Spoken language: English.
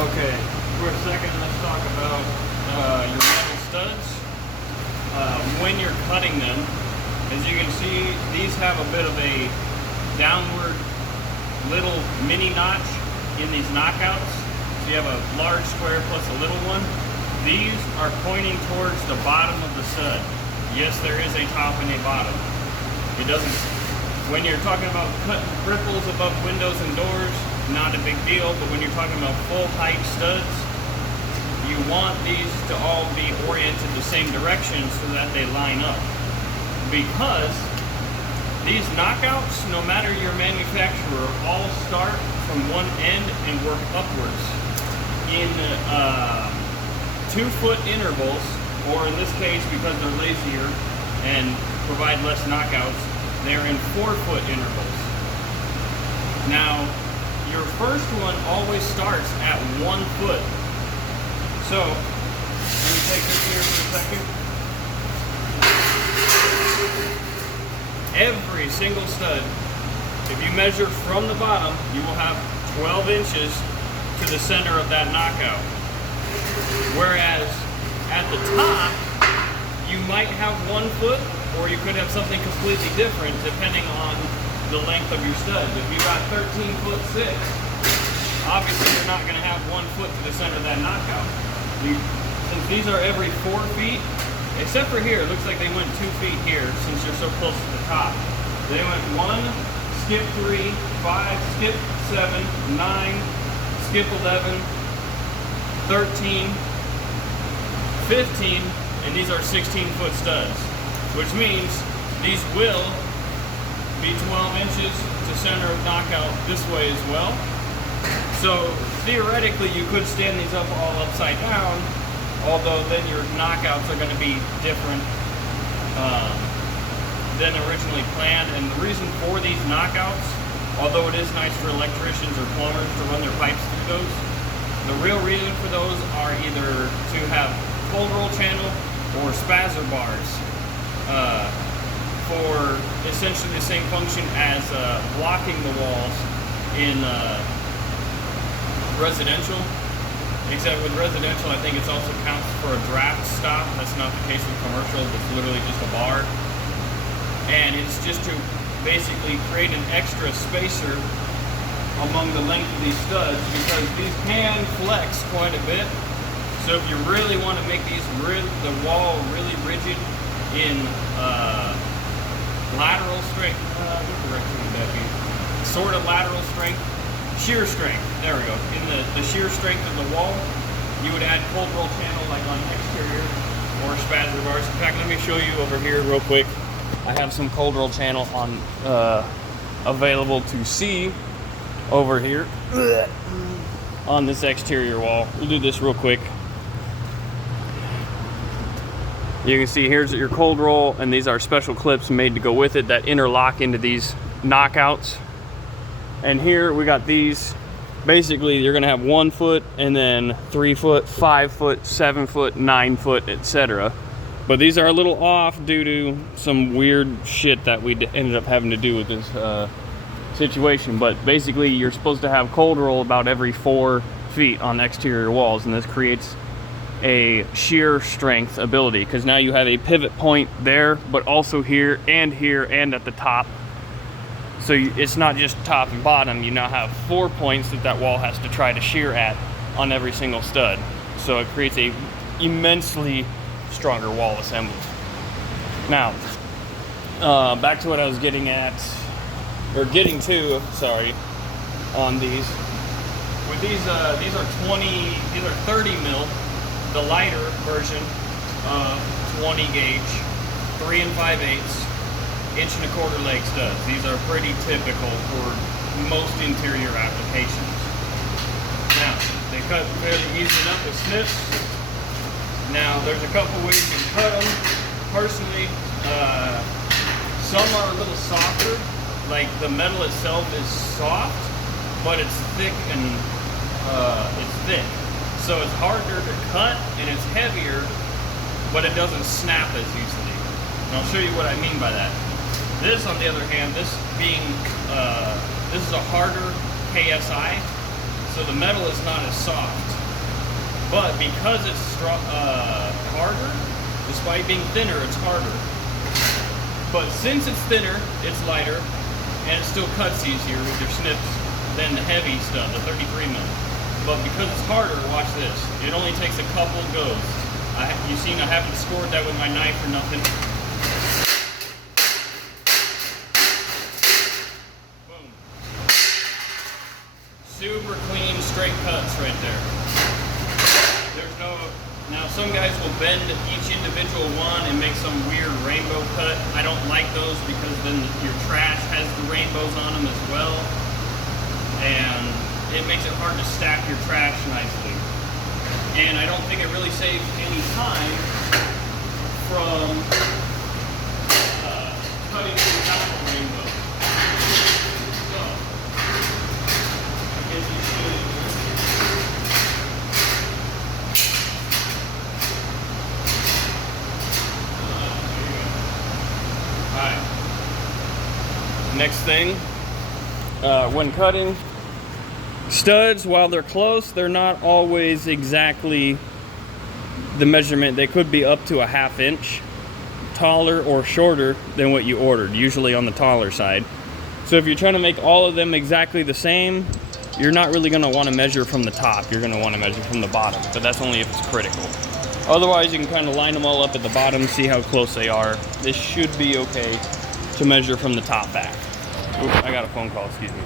Okay, for a second, let's talk about your metal studs. When you're cutting them, as you can see, these have a bit of a downward little mini notch in these knockouts. So you have a large square plus a little one. These are pointing towards the bottom of the stud. Yes, there is a top and a bottom. It doesn't, when you're talking about cutting ripples above windows and doors, not a big deal, but when you're talking about full height studs, you want these to all be oriented the same direction so that they line up. Because these knockouts, no matter your manufacturer, all start from one end and work upwards in 2-foot intervals, or in this case, because they're lazier and provide less knockouts, they're in 4-foot intervals. Now, your first one always starts at 1 foot. So, let me take this here for a second. Every single stud, if you measure from the bottom, you will have 12 inches to the center of that knockout. Whereas at the top, you might have 1 foot, or you could have something completely different depending on the length of your studs. If you got 13'6", obviously you're not going to have 1 foot to the center of that knockout. Since these are every 4 feet, except for here, it looks like they went 2 feet here since you're so close to the top. They went 1, skip 3, 5, skip 7, 9, skip 11, 13, 15, and these are 16-foot studs, which means these will be 12 inches to center of knockout this way as well. So theoretically you could stand these up all upside down, although then your knockouts are going to be different than originally planned. And the reason for these knockouts, although it is nice for electricians or plumbers to run their pipes through those, the real reason for those are either to have cold roll channel or Spazzer bars for essentially the same function as blocking the walls in residential. Except with residential, I think it also counts for a draft stop. That's not the case with commercial. It's literally just a bar. And it's just to basically create an extra spacer among the length of these studs, because these can flex quite a bit. So if you really want to make these the wall really rigid in lateral strength, what direction would that be? Sort of lateral strength, shear strength. There we go. In the shear strength of the wall, you would add cold roll channel like on exterior or Spazzer bars. In fact, let me show you over here real quick. I have some cold roll channel on available to see over here on this exterior wall. We'll do this real quick. You can see here's your cold roll, and these are special clips made to go with it that interlock into these knockouts. And here we got these. Basically, you're gonna have 1 foot, and then 3 foot, 5 foot, 7 foot, 9 foot, etc. But these are a little off due to some weird shit that we ended up having to do with this situation. But basically, you're supposed to have cold roll about every 4 feet on exterior walls, and this creates a shear strength ability, because now you have a pivot point there, but also here and at the top. So it's not just top and bottom. You now have 4 points that wall has to try to shear at on every single stud. So it creates a immensely stronger wall assembly. Now, back to what I was getting to, sorry, on these. With these are 30 mil. The lighter version of 20 gauge, 3 5/8 inch and a quarter leg studs. These are pretty typical for most interior applications. Now, they cut fairly easy enough with snips. Now, there's a couple ways you can cut them. Personally, some are a little softer, like the metal itself is soft, but it's thick and so it's harder to cut and it's heavier, but it doesn't snap as easily. And I'll show you what I mean by that. This, on the other hand, this is a harder KSI, so so the metal is not as soft. But because it's harder, despite being thinner, it's harder. But since it's thinner, it's lighter, and it still cuts easier with your snips than the heavy stuff, the 33 mil. But because it's harder, watch this. It only takes a couple goes. You seen I haven't scored that with my knife or nothing. Boom. Super clean, straight cuts right there. There's no... Now some guys will bend each individual one and make some weird rainbow cut. I don't like those because then your trash has the rainbows on them as well. And it makes it hard to stack your trash nicely. And I don't think it really saves any time from cutting without the rainbow. So, I guess you should. Alright. Next thing, when cutting, studs, while they're close, they're not always exactly the measurement. They could be up to a ½ inch taller or shorter than what you ordered, usually on the taller side. So if you're trying to make all of them exactly the same, you're not really going to want to measure from the top. You're going to want to measure from the bottom, but that's only if it's critical. Otherwise, you can kind of line them all up at the bottom, see how close they are. This should be okay to measure from the top back. Oops, I got a phone call, excuse me.